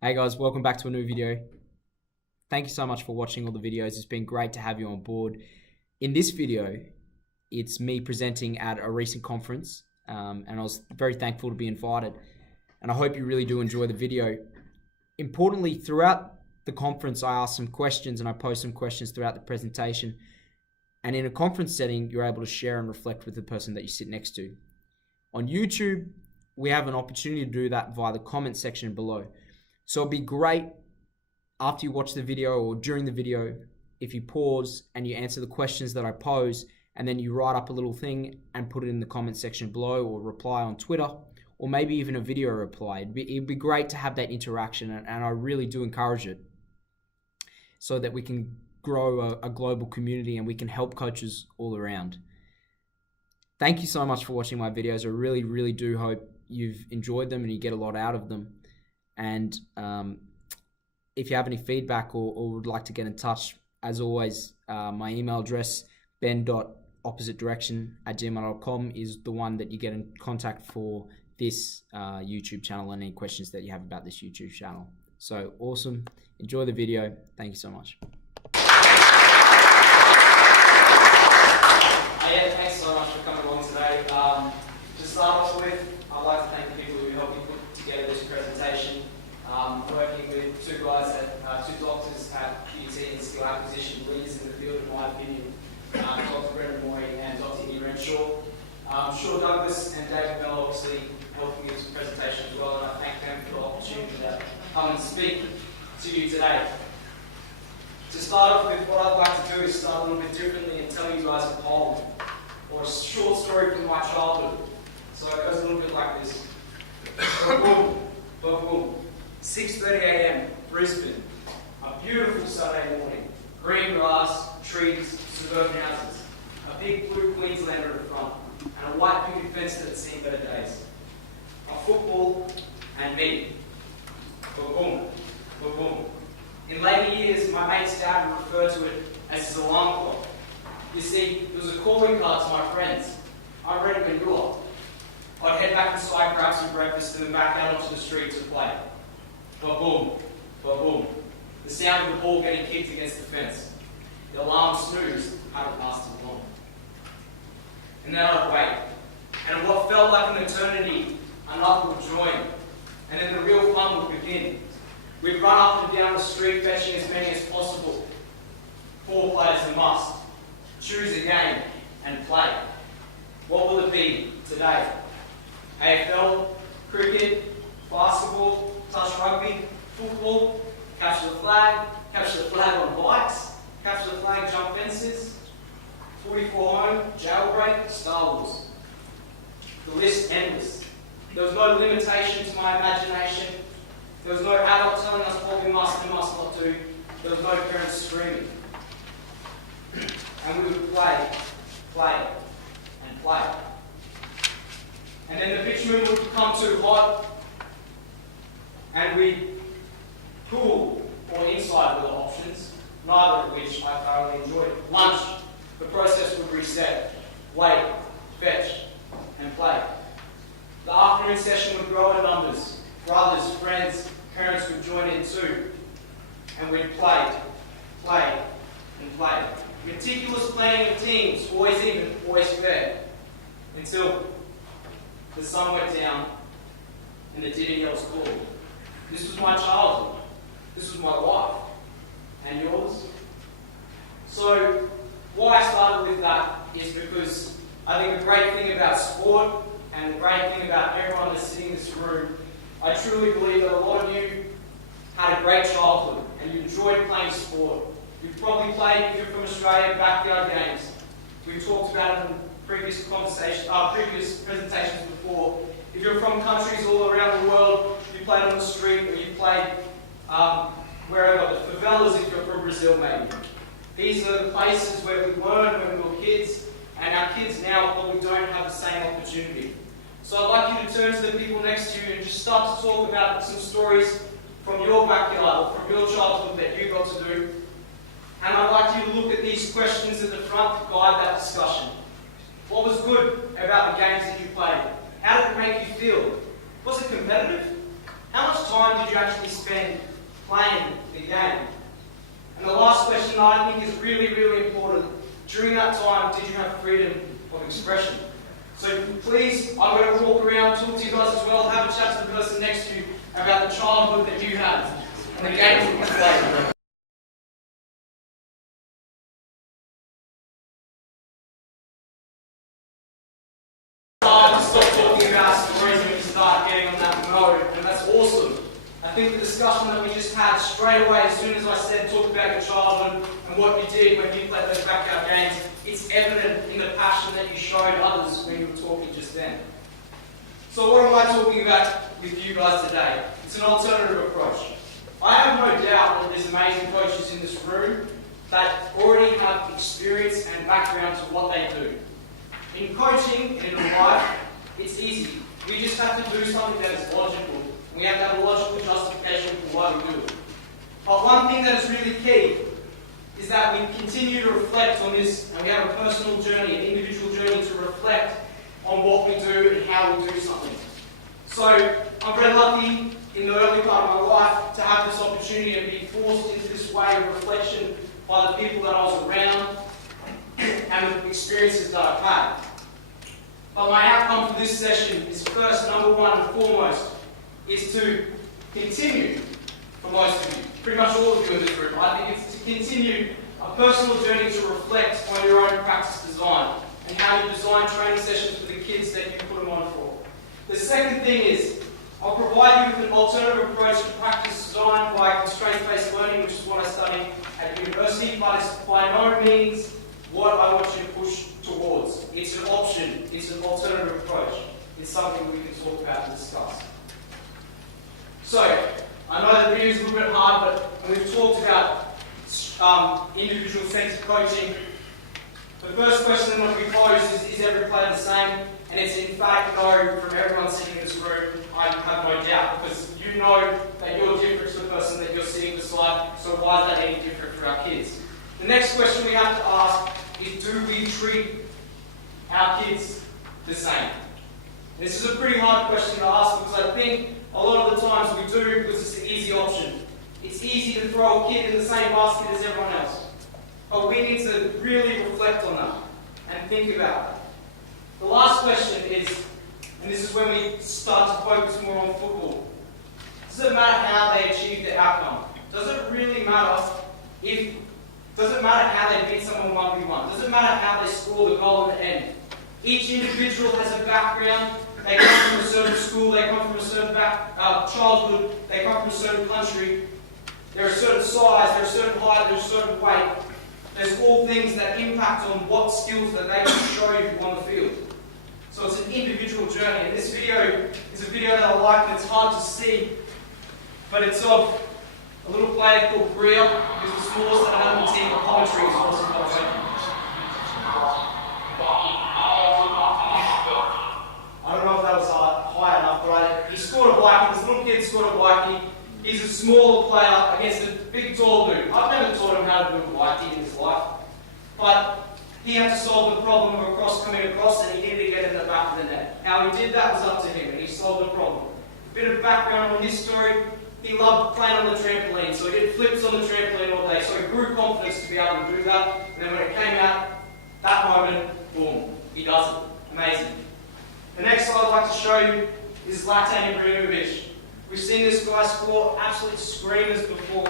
Hey guys, welcome back to a new video. Thank you so much for watching all the videos. It's been great to have you on board. In this video, it's me presenting at a recent conference, and I was very thankful to be invited. And I hope you really do enjoy the video. Importantly, throughout the conference, I asked some questions and I posed some questions throughout the presentation. And in a conference setting, you're able to share and reflect with the person that you sit next to. On YouTube, we have an opportunity to do that via the comment section below. So it'd be great after you watch the video or during the video if you pause and you answer the questions that I pose, and then you write up a little thing and put it in the comment section below, or reply on Twitter, or maybe even a video reply. It'd be great to have that interaction, and I really do encourage it so that we can grow a global community and we can help coaches all around. Thank you so much for watching my videos. I really do hope you've enjoyed them and you get a lot out of them. And if you have any feedback or would like to get in touch, as always, my email address, ben.oppositedirection@gmail.com, is the one that you get in contact for this YouTube channel and any questions that you have about this YouTube channel. So awesome. Enjoy the video. Thank you so much. Yeah, thanks so much for coming along today. To start off with, I'd like to thank the people who helped me put together this presentation. Working with two doctors at QT and skill acquisition, leaders in the field, in my opinion, Dr. Brendan Moy and Dr. Ian Renshaw. Sean Douglas and David Bell obviously helping me with this presentation as well, and I thank them for the opportunity to come and speak to you today. To start off with, what I'd like to do is start a little bit differently and tell you guys a poem or a short story from my childhood. So it goes a little bit like this. Boom, boom, boom. 6:30 a.m. Brisbane. A beautiful Saturday morning. Green grass, trees, suburban houses. A big blue Queenslander in front, and a white picket fence that had seen better days. A football and me. Boom, boom, boom, boom. In later years, my mate's dad would refer to it as his alarm clock. You see, it was a calling card to my friends. I read it when grew up. I'd head back inside, grab some breakfast, and then back out onto the street to play. Ba-boom, ba-boom. The sound of the ball getting kicked against the fence. The alarm snoozed, hadn't lasted long. And then I'd wait. And in what felt like an eternity, another would join. And then the real fun would begin. We'd run up and down the street fetching as many as possible. 4 players a must. Choose a game and play. What will it be today? AFL, cricket, basketball, touch rugby, football, capture the flag on bikes, capture the flag, jump fences, 44 home, jailbreak, Star Wars. The list endless. There was no limitation to my imagination. There was no adult telling us what we must and must not do. There was no parents screaming. And we would play, and play. And then the bitumen would become too hot, and we'd pool or inside were the options, neither of which I thoroughly enjoyed. Lunch, the process would reset, wait, fetch, and play. The afternoon session would grow in numbers. Brothers, friends, parents would join in too. And we'd play, and play. Meticulous planning of teams, always even, always fair. Until the sun went down and the dinner yells called. This was my childhood. This was my life. And yours? So, why I started with that is because I think the great thing about sport and the great thing about everyone that's sitting in this room, I truly believe that a lot of you had a great childhood and you enjoyed playing sport. You've probably played, if you're from Australia, backyard games. We've talked about it in previous presentations before. If you're from countries all around the world, you played on the street or you played wherever, the favelas if you're from Brazil maybe. These are the places where we learned when we were kids, and our kids now probably don't have the same opportunity. So I'd like you to turn to the people next to you and just start to talk about some stories from your backyard or from your childhood that you got to do. And I'd like you to look at these questions at the front to guide that discussion. What was good about the games that you played? How did it make you feel? Was it competitive? How much time did you actually spend playing the game? And the last question that I think is really, really important, during that time, did you have freedom of expression? So please, I'm going to walk around, talk to you guys as well, have a chat to the person next to you about the childhood that you had and the games that you played. Stop talking about stories when you start getting on that mode, and that's awesome. I think the discussion that we just had straight away, as soon as I said talk about your childhood and what you did when you played those backyard games, it's evident in the passion that you showed others when you were talking just then. So what am I talking about with you guys today? It's an alternative approach. I have no doubt that there's amazing coaches in this room that already have experience and background to what they do. In coaching and in life, it's easy. We just have to do something that is logical. We have to have a logical justification for why we do it. But one thing that is really key is that we continue to reflect on this, and we have a personal journey, an individual journey to reflect on what we do and how we do something. So I'm very lucky in the early part of my life to have this opportunity and be forced into this way of reflection by the people that I was around and the experiences that I've had. But my outcome for this session is first, number one and foremost, is to continue, for most of you, pretty much all of you in this room, I think it's to continue a personal journey to reflect on your own practice design and how you design training sessions for the kids that you put them on for. The second thing is, I'll provide you with an alternative approach to practice design by constraints-based learning, which is what I study at university, but it's by no means what I want you to push towards. It's an option, it's an alternative approach. It's something we can talk about and discuss. So, I know that video is a little bit hard, but we've talked about individual-centered coaching. The first question that we pose is every player the same? And it's in fact no from everyone sitting in this room, I have no doubt, because you know that you're different to the person that you're sitting beside, so why is that any different for our kids? The next question we have to ask is, do we treat our kids the same? And this is a pretty hard question to ask, because I think a lot of the times we do because it's the easy option. It's easy to throw a kid in the same basket as everyone else. But we need to really reflect on that and think about it. The last question is, and this is when we start to focus more on football, does it matter how they achieve the outcome? Does it really matter does it matter how they beat someone 1v1? Does it matter how they score the goal at the end? Each individual has a background. They come from a certain school, they come from a certain childhood, they come from a certain country. They're a certain size, they're a certain height, they're a certain weight. There's all things that impact on what skills that they can show you on the field. So it's an individual journey. And this video is a video that I like, and it's hard to see, but it's of a little player called Bria, who's the smallest that I have on the team. Commentary is awesome. I don't know if that was high enough, but he scored a bikie. This little kid scored a bikie. He's a smaller player against a big tall dude. I've never taught him how to do a bikie in his life, but he had to solve the problem of a cross coming across, and he needed to get in the back of the net. How he did that was up to him, and he solved the problem. A bit of background on his story: he loved playing on the trampoline, so he did flips on the trampoline all day. So he grew confidence to be able to do that, and then when it came out, that moment, boom, he does it. Amazing. The next slide I'd like to show you is Zlatan Ibrahimovic. We've seen this guy score absolute screamers before,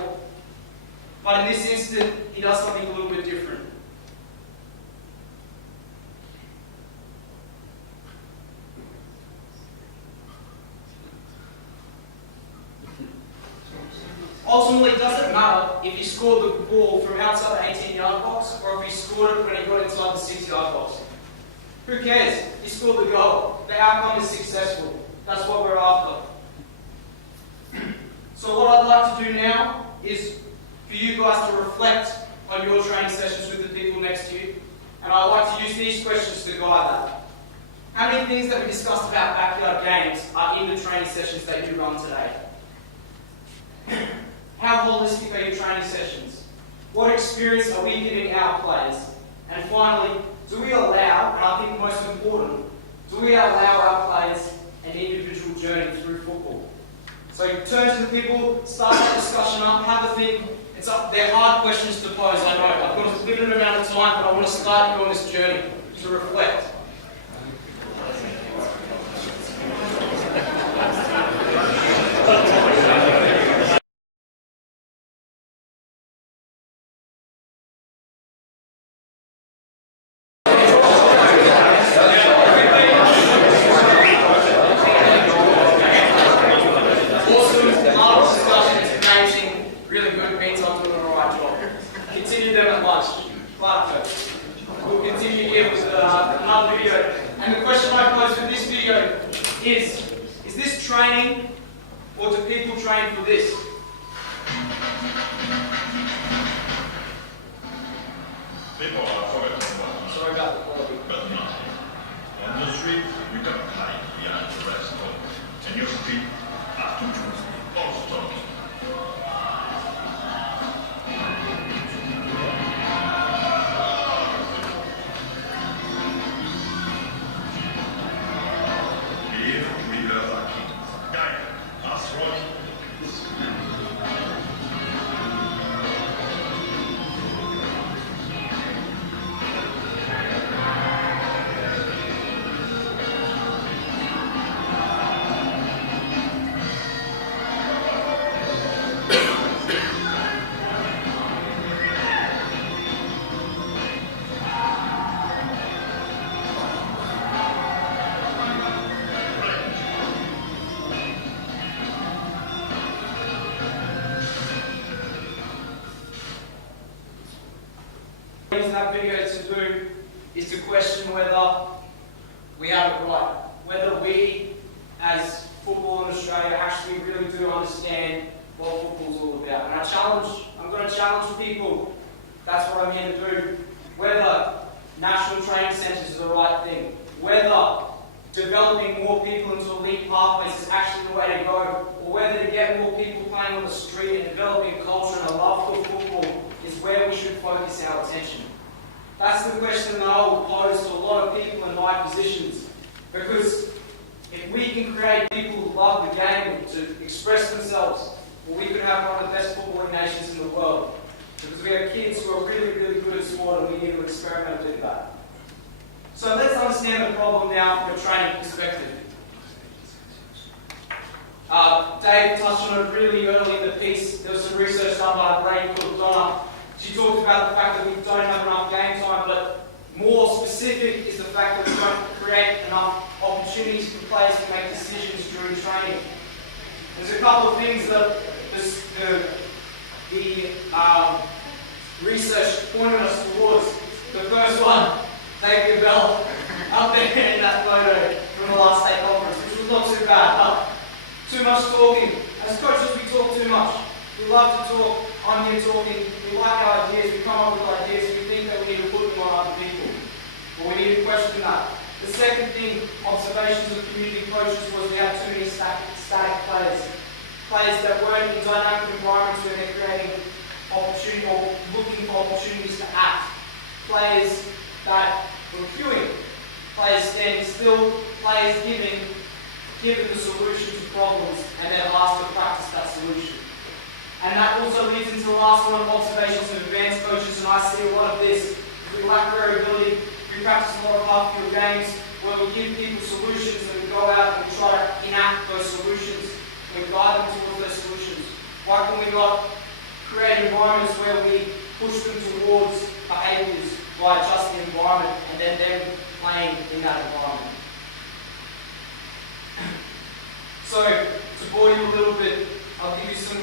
but in this instant, he does something a little bit different. Ultimately, it doesn't matter if he scored the ball from outside the 18-yard box or if he scored it when he got inside the 6-yard box. Who cares? He scored the goal. The outcome is successful. That's what we're after. So what I'd like to do now is for you guys to reflect on your training sessions with the people next to you, and I'd like to use these questions to guide that. How many things that we discussed about backyard games are in the training sessions that you run today? How holistic are your training sessions? What experience are we giving our players? And finally, do we allow, and I think most important, do we allow our players an individual journey through football? So turn to the people, start that discussion up, have a think. They're hard questions to pose, I know. I've got a limited amount of time, but I want to start you on this journey to reflect. Continue them at lunch. We'll continue here with another video. And the question I pose for this video is this training or do people train for this? People are forgetting what. Sorry about the quality. But not. On the street, you can hide behind the rest of it. And your feet have to choose or stop. Here we have a king. Guide us right. Using that video to do is to question whether we have it right, whether we as football in Australia actually really do understand what football's all about. And I'm going to challenge people, that's what I'm here to do, whether national training centres is the right thing, whether developing more people into elite pathways is actually the way to go, or whether to get more people playing on the street and developing a culture and a love for football is where we should focus our attention. That's the question that I will pose to a lot of people in my positions. Because if we can create people who love the game to express themselves, well, we could have one of the best footballing nations in the world. Because we have kids who are really, really good at sport and we need to experiment with that. So let's understand the problem now from a training perspective. Dave touched on it really early in the piece. There was some research done by a brain called Donna. She talked about the fact that we don't have enough game time, but more specific is the fact that we don't create enough opportunities for players to make decisions during training. There's a couple of things that the research pointed us towards. The first one, David Bell, up there in that photo from the last state conference, which was not too bad. Too much talking. As coaches, we talk too much. We love to talk. I'm here talking. We like our ideas. We come up with ideas. We think that we need to put them on other people. But we need to question that. The second thing, observations of community coaches, was we had too many static players. Players that weren't in dynamic environments where they're creating opportunity or looking for opportunities to act. Players that were queuing. Players standing still. Players given the solution to problems and then asked to practice that solution. And that also leads into the last one, observations of advanced coaches, and I see a lot of this. We lack variability, we practice a lot of half-field games where we give people solutions and we go out and we try to enact those solutions and we guide them towards those solutions. Why can we not create environments where we push them towards behaviours by adjusting the environment and then them playing in that environment? So, to bore you a little bit, I'll give you some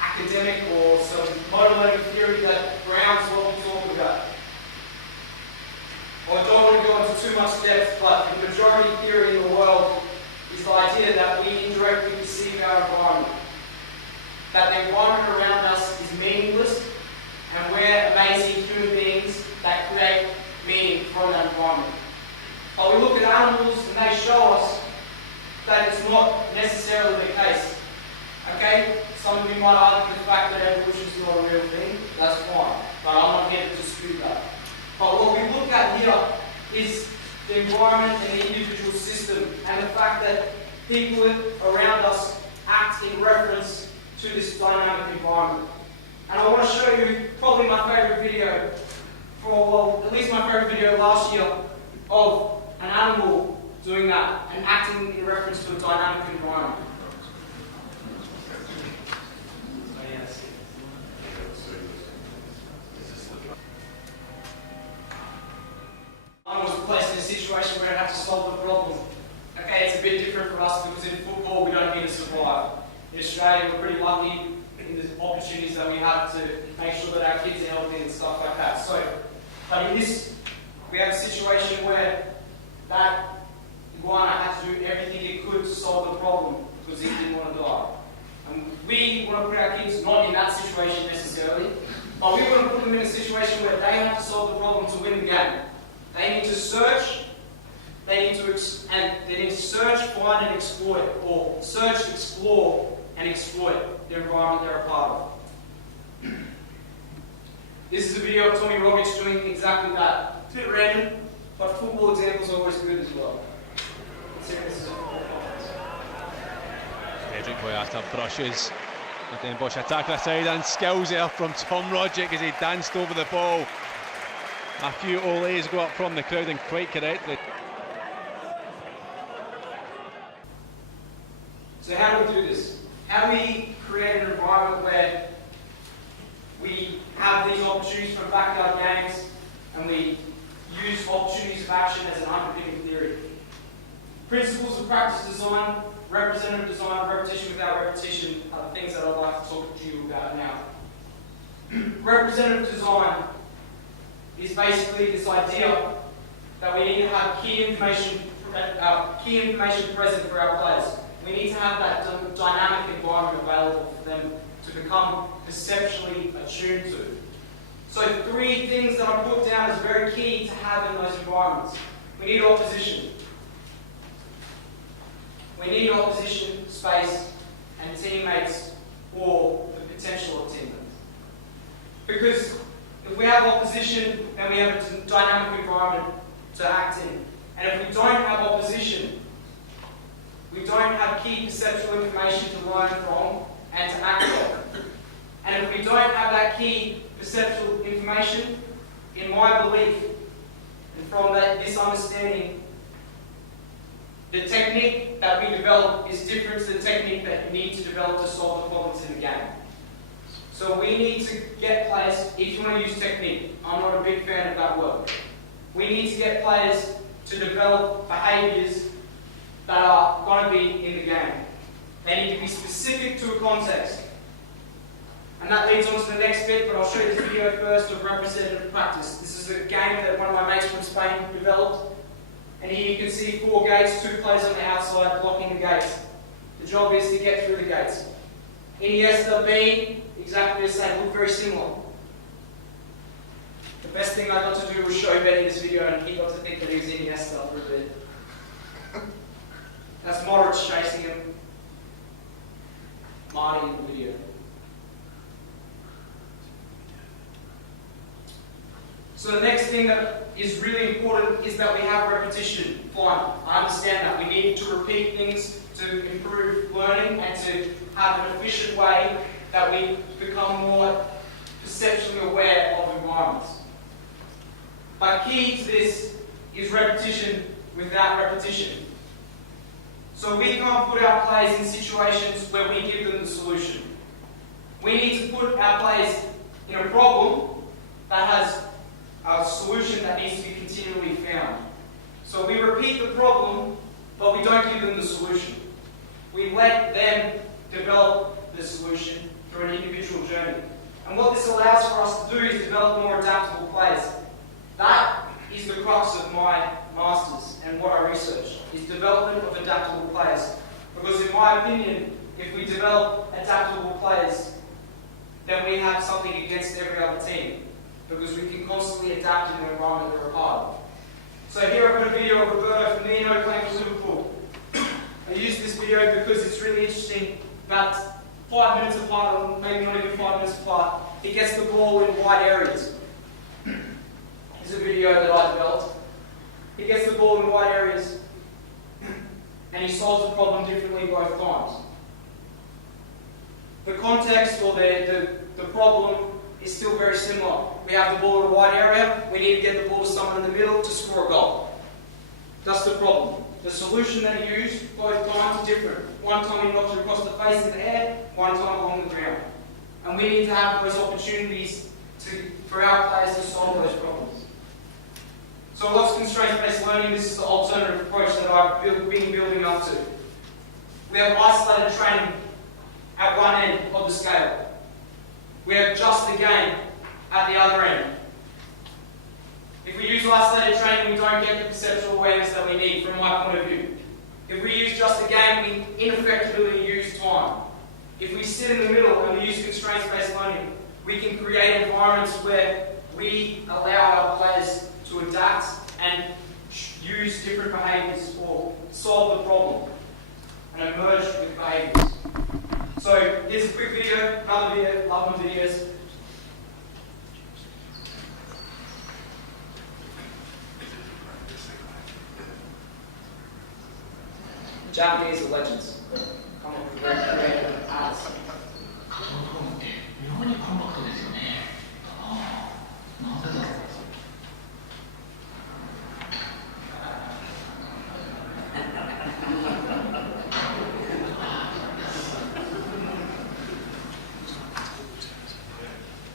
academic or some motor learning theory that grounds what we talk about. I don't want to go into too much depth, but the majority theory in the world is the idea that we indirectly perceive our environment. That the environment around us is meaningless, and we're amazing human beings that create meaning from that environment. But we look at animals and they show us that it's not necessarily the case. Okay? Some of you might argue the fact that evolution is not a real thing. That's fine. But I'm not here to dispute that. But what we look at here is the environment and the individual system, and the fact that people around us act in reference to this dynamic environment. And I want to show you probably my favourite video, well, at least my favourite video last year, of an animal doing that and acting in reference to a dynamic environment. I was placed in a situation where I had to solve the problem. Okay, it's a bit different for us because in football we don't need to survive. In Australia we're pretty lucky in the opportunities that we have to make sure that our kids are healthy and stuff like that. So, but in this, we have a situation where that iguana had to do everything it could to solve the problem because it didn't want to die. And we want to put our kids not in that situation necessarily, but we want to put them in a situation where they have to solve the problem to win the game. They need to search, they need to search, find and exploit, or search, explore and exploit the environment they're a part of. This is a video of Tommy Rogic doing exactly that. It's a bit random, but football examples are always good as well. Cedric Boyata brushes the Den Bosch attacker aside, and skills there from Tom Rogic as he danced over the ball. A few olays go up from the crowd, and quite correctly. So how do we do this? How do we create an environment where we have these opportunities for backyard games and we use opportunities of action as an underpinning theory? Principles of practice design, representative design, repetition without repetition are the things that I'd like to talk to you about now. Representative design is basically this idea that we need to have key information present for our players. We need to have that dynamic environment available for them to become perceptually attuned to. So 3 things that I put down as very key to have in those environments. We need opposition. We need opposition, space, and teammates or the potential of teammates. Because if we have opposition, then we have a dynamic environment to act in. And if we don't have opposition, we don't have key perceptual information to learn from and to act on. And if we don't have that key perceptual information, in my belief, and from this understanding, the technique that we develop is different to the technique that you need to develop to solve the problems in the game. So we need to get players, if you want to use technique, I'm not a big fan of that word. We need to get players to develop behaviours that are going to be in the game. They need to be specific to a context. And that leads on to the next bit, but I'll show you this video first of representative practice. This is a game that one of my mates from Spain developed. And here you can see 4 gates, 2 players on the outside blocking the gates. The job is to get through the gates. Iniesta, B, exactly the same, look very similar. The best thing I got to do was show Benny this video and he got to think that he was Iniesta for a bit. That's Modric chasing him. Marty in the video. So the next thing that is really important is that we have repetition. Fine, I understand that. We need to repeat things to improve learning and to have an efficient way that we become more perceptually aware of environments. But key to this is repetition without repetition. So we can't put our players in situations where we give them the solution. We need to put our players in a problem that has a solution that needs to be continually found. So we repeat the problem, but we don't give them the solution. We let them develop the solution through an individual journey. And what this allows for us to do is develop more adaptable players. That is the crux of my masters and what I research, is development of adaptable players. Because in my opinion, if we develop adaptable players, then we have something against every other team. Because we can constantly adapt in the environment that we're a part of. So here I've got a video of Roberto Firmino playing for Liverpool. I use this video because it's really interesting. About 5 minutes apart, or maybe not even 5 minutes apart, he gets the ball in wide areas. Here's a video that I developed. He gets the ball in wide areas. and he solves the problem differently both times. The context or the problem is still very similar. We have the ball in a wide area, we need to get the ball to someone in the middle to score a goal. That's the problem. The solution that he used both times is different. One time he knocked it across the face in the air, one time along the ground. And we need to have those opportunities for our players to solve those problems. So what's constraint-based learning? This is the alternative approach that I've been building up to. We have isolated training at one end of the scale. We have just the game at the other end. If we use isolated training, we don't get the perceptual awareness that we need from my point of view. If we use just the game, we ineffectively use time. If we sit in the middle and we use constraints-based learning, we can create environments where we allow our players to adapt and use different behaviours or solve the problem and emerge with behaviours. So here's a quick video, another video, love my videos. Japanese are legends. Come up with very creative artists.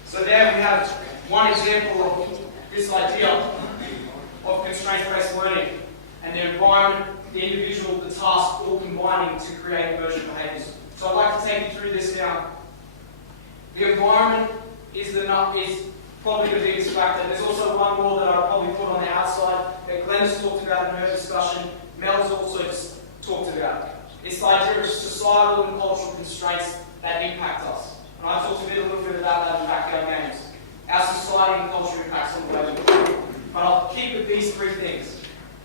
So there we have one example of this idea of constraint-based learning and the environment, the individual, the task, all combining to create emergent behaviours. So I'd like to take you through this now. The environment is probably the biggest factor. There's also one more that I'll probably put on the outside that Glen's talked about in her discussion. Mel's also talked about. It's the idea of societal and cultural constraints that impact us. And I talked a little bit about that in backyard games. Our society and culture impacts on the way we play. But I'll keep with these three things.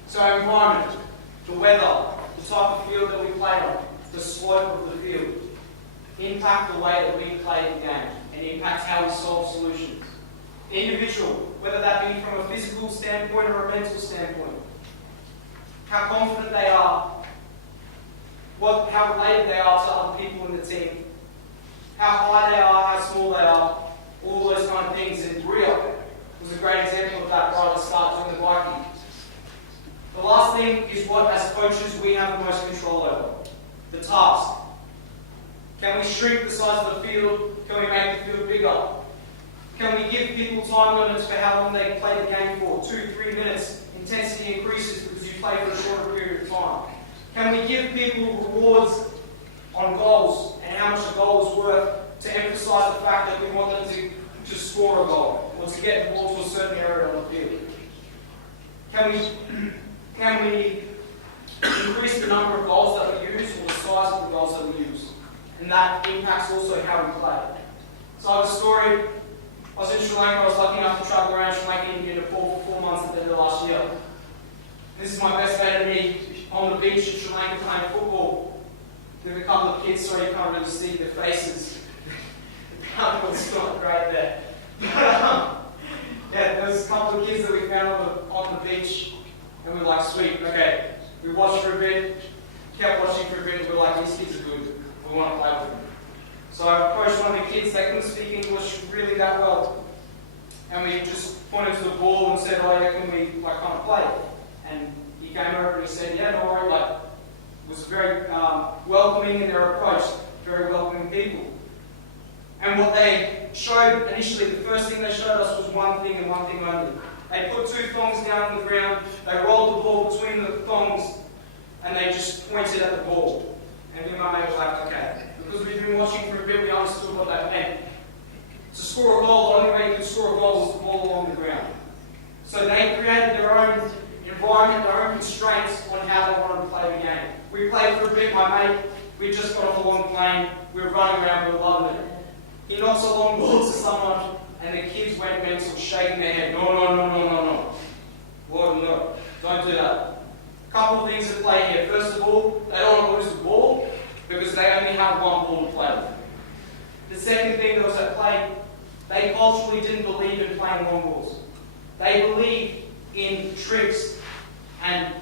So environment, the weather, the type of field that we play on, the slope of the field, impact the way that we play the game and impact how we solve solutions. The individual, whether that be from a physical standpoint or a mental standpoint, how confident they are, how related they are to other people in the team, how high they are, how small they are, all those kind of things. And Rio was a great example of that right at the start doing the biking. The last thing is what, as coaches, we have the most control over. The task. Can we shrink the size of the field? Can we make the field bigger? Can we give people time limits for how long they play the game for? 2-3 minutes. Intensity increases because you play for a shorter period of time. Can we give people rewards on goals and how much a goal is worth to emphasise the fact that we want them to score a goal or to get the ball to a certain area on the field? Can we increase the number of goals that we use or the size of the goals that we use? And that impacts also how we play. So I have a story. I was in Sri Lanka. I was lucky enough to travel around Sri Lanka and India for 4 months at the end of last year. This is my best mate and me on the beach in Sri Lanka playing football with a couple of kids, so you can't really see their faces. The camera was not great there. Yeah, there was a couple of kids that we found on the beach, and we were like, sweet, okay. We watched for a bit, kept watching for a bit, and we were like, these kids are good. We want to play with them. So I approached one of the kids, they couldn't speak English really that well. And we just pointed to the ball and said, oh yeah, can we kind of play? And he came over and he said, yeah, no worry, was very welcoming in their approach, very welcoming people. And what they showed initially, the first thing they showed us was one thing and one thing only. They put 2 thongs down on the ground, they rolled the ball between the thongs, and they just pointed at the ball. And me and my mate were like, okay. Because we've been watching for a bit, we understood what that meant. To score a goal, the only way you could score a goal was the ball along the ground. So they created their own environment, their own constraints on how they wanted to play the game. We played for a bit, my mate, we just got off a long plane, we were running around, we were loving it. He knocks a long ball to someone, and the kids went mental, shaking their head. No. Lord, no. Don't do that. A couple of things at play here. First of all, they don't want to lose the ball because they only have one ball to play with. The second thing that was at play, they culturally didn't believe in playing long balls. They believed in tricks and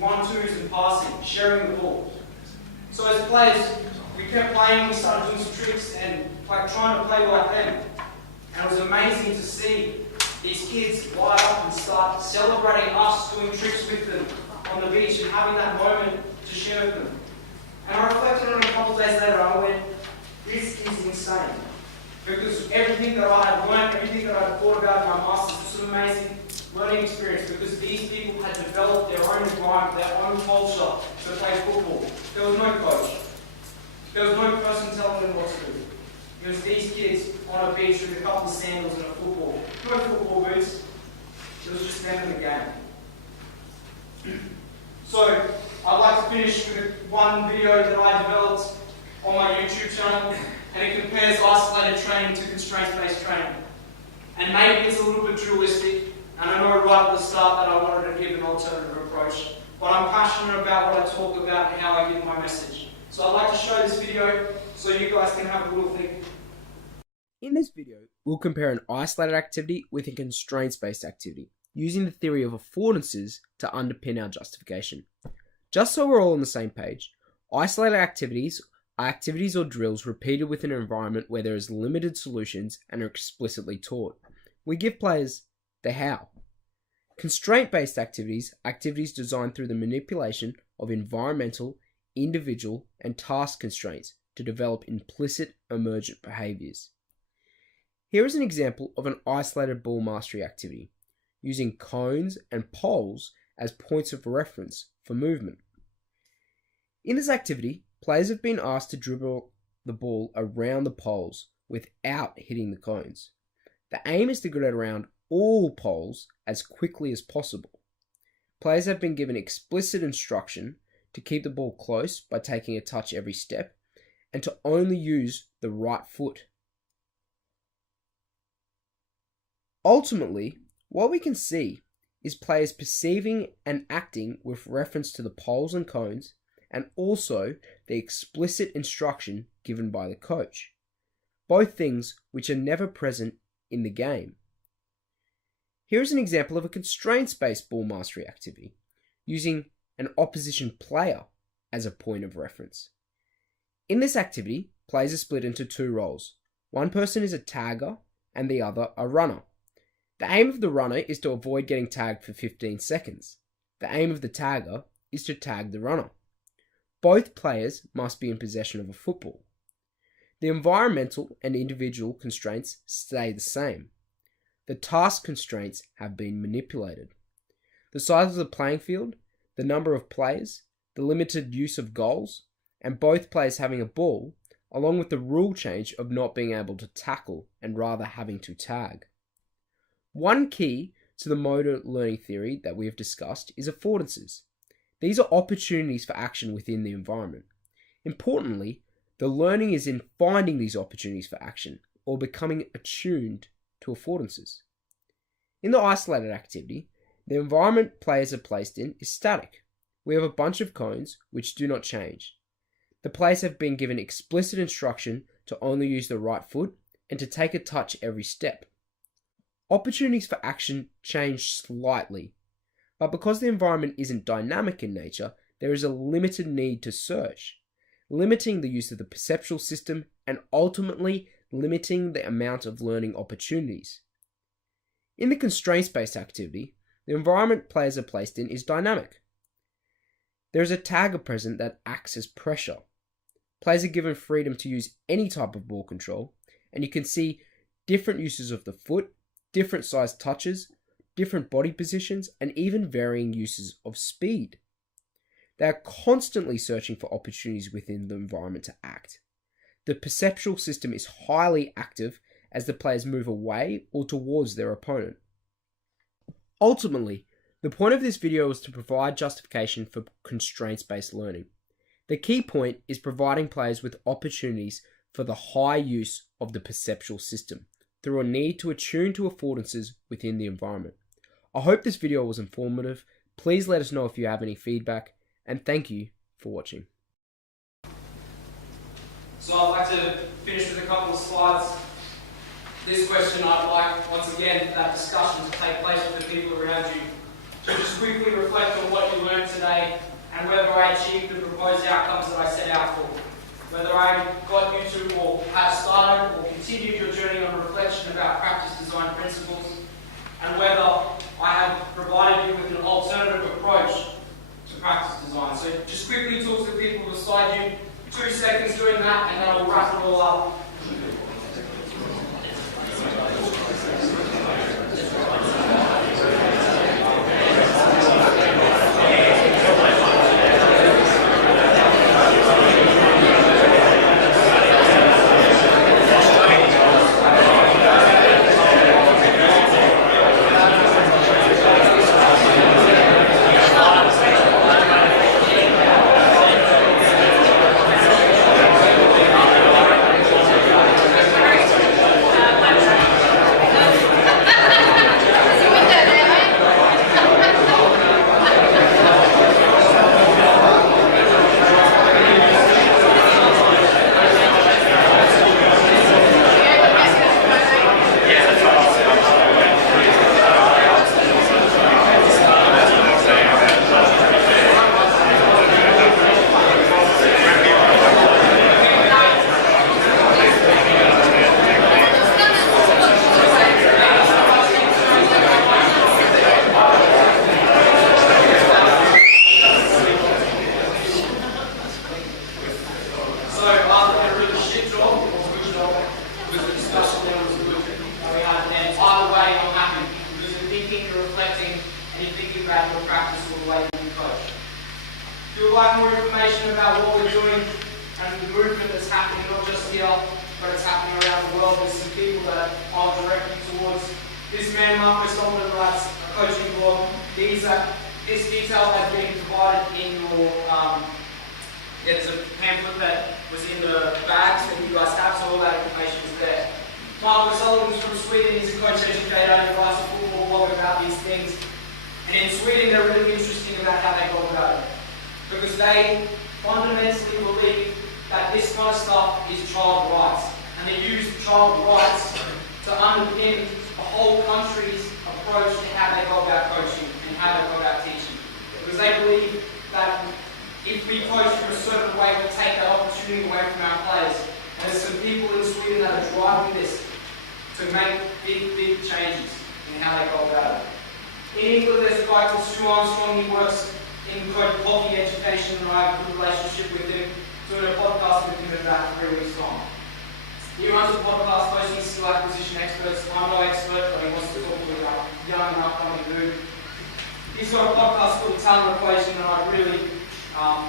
1-2s and passing, sharing the ball. So as players, we kept playing, we started doing some tricks and like trying to play like them. And it was amazing to see these kids light up and start celebrating us doing tricks with them on the beach and having that moment to share with them. And I reflected on it a couple of days later, I went, this is insane. Because everything that I had learned, everything that I had thought about in my masters was an amazing learning experience because these people had developed their own environment, their own culture to play football. There was no coach. There was no person telling them what to do. It was these kids on a beach with a couple of sandals and a football. No football boots. It was just them in the game. So, I'd like to finish with one video that I developed on my YouTube channel, and it compares isolated training to constraints-based training. And maybe it's a little bit dualistic, and I know right at the start that I wanted to give an alternative approach, but I'm passionate about what I talk about and how I give my message. So I'd like to show this video so you guys can have a little think. In this video, we'll compare an isolated activity with a constraints-based activity, using the theory of affordances to underpin our justification. Just so we're all on the same page, isolated activities are activities or drills repeated within an environment where there is limited solutions and are explicitly taught. We give players the how. Constraint-based activities are activities designed through the manipulation of environmental, individual, and task constraints to develop implicit emergent behaviours. Here is an example of an isolated ball mastery activity, using cones and poles as points of reference for movement. In this activity, players have been asked to dribble the ball around the poles without hitting the cones. The aim is to get around all poles as quickly as possible. Players have been given explicit instruction to keep the ball close by taking a touch every step and to only use the right foot. Ultimately, what we can see is players perceiving and acting with reference to the poles and cones, and also the explicit instruction given by the coach, both things which are never present in the game. Here is an example of a constraints-based ball mastery activity, using an opposition player as a point of reference. In this activity, players are split into two roles. One person is a tagger and the other a runner. The aim of the runner is to avoid getting tagged for 15 seconds. The aim of the tagger is to tag the runner. Both players must be in possession of a football. The environmental and individual constraints stay the same. The task constraints have been manipulated. The size of the playing field, the number of players, the limited use of goals, and both players having a ball, along with the rule change of not being able to tackle and rather having to tag. One key to the motor learning theory that we have discussed is affordances. These are opportunities for action within the environment. Importantly, the learning is in finding these opportunities for action or becoming attuned to affordances. In the isolated activity, the environment players are placed in is static. We have a bunch of cones which do not change. The players have been given explicit instruction to only use the right foot and to take a touch every step. Opportunities for action change slightly, but because the environment isn't dynamic in nature, there is a limited need to search, limiting the use of the perceptual system and ultimately limiting the amount of learning opportunities. In the constraints-based activity, the environment players are placed in is dynamic. There is a tagger present that acts as pressure. Players are given freedom to use any type of ball control, and you can see different uses of the foot, different sized touches, different body positions, and even varying uses of speed. They are constantly searching for opportunities within the environment to act. The perceptual system is highly active as the players move away or towards their opponent. Ultimately, the point of this video is to provide justification for constraints-based learning. The key point is providing players with opportunities for the high use of the perceptual system through a need to attune to affordances within the environment. I hope this video was informative. Please let us know if you have any feedback, and thank you for watching. So I'd like to finish with a couple of slides. This question, I'd like, once again, that discussion to take place with the people around you. to just quickly reflect on what you learned today and whether I achieved the proposed outcomes that I set out for. Whether I got you to or have started or continued your journey on reflection about practice design principles, and whether I have provided you with an alternative approach to practice design. So just quickly talk to people beside you, 2 seconds doing that, and then I'll wrap it all up. This detail has been provided in your, it's a pamphlet that was in the bags that you guys have, so all that information is there. Marcus Sullivan's from Sweden, he's a coach educator, he writes a football blog about these things. And in Sweden, they're really interesting about how they go about it. Because they fundamentally believe that this kind of stuff is child rights. And they use child rights to underpin the whole country's approach to how they go about coaching and how they go about teaching. Because they believe that if we coach in a certain way, we take that opportunity away from our players. And there's some people in Sweden that are driving this to make big changes in how they go about it. In England, there's a guy called Stu Armstrong. He works in hockey education, and I have a good relationship with him. Doing a podcast with him in about 3 weeks' time. He runs a podcast posting skill acquisition experts. I'm no expert, but he wants to talk about young and upcoming dude. He's got a podcast called The Talent Equation, and I'd really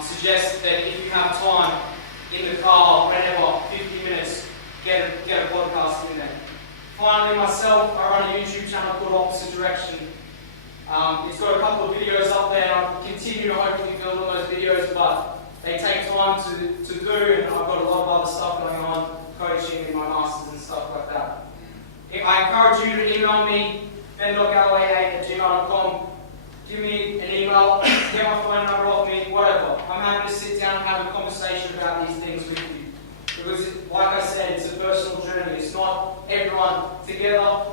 suggest that if you have time in the car, whenever, 50 minutes, get a podcast in there. Finally, myself, I run a YouTube channel called Opposite Direction. It's got a couple of videos up there, and I'll continue to hopefully build on those videos, but they take time to do, and I've got a lot of other stuff going on, coaching and my masters and stuff like that. I encourage you to email me, ben.oppositedirection@gmail.com. Give me an email, get my phone number off me, whatever. I'm happy to sit down and have a conversation about these things with you. Because, like I said, it's a personal journey. It's not everyone together.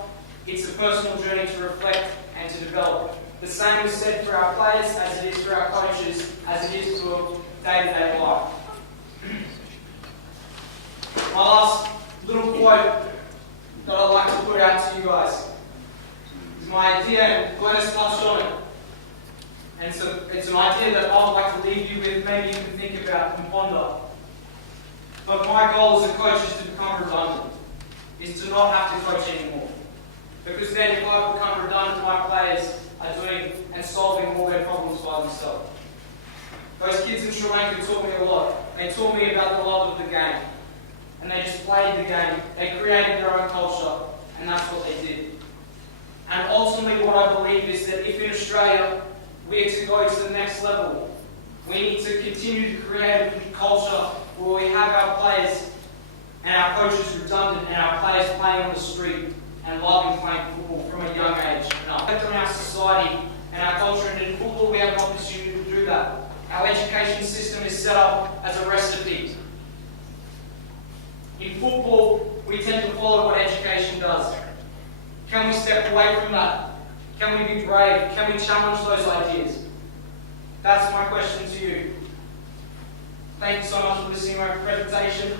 It's a personal journey to reflect and to develop. The same is said for our players, as it is for our coaches, as it is for day-to-day life. My last little quote that I'd like to put out to you guys is my idea, and Glennis touched on it. And it's an idea that I would like to leave you with, maybe you can think about and ponder. But my goal as a coach is to become redundant, is to not have to coach anymore. Because then if I become redundant, my players are doing and solving all their problems by themselves. Those kids in Sri Lanka taught me a lot. They taught me about the love of the game. And they just played the game. They created their own culture, and that's what they did. And ultimately what I believe is that if in Australia we are to go to the next level, we need to continue to create a culture where we have our players and our coaches redundant and our players playing on the street and loving playing football from a young age. And I reflect on our society and our culture, and in football we have an opportunity to do that. Our education system is set up as a recipe. In football, we tend to follow what education does. Can we step away from that? Can we be brave? Can we challenge those ideas? That's my question to you. Thank you so much for listening to my presentation.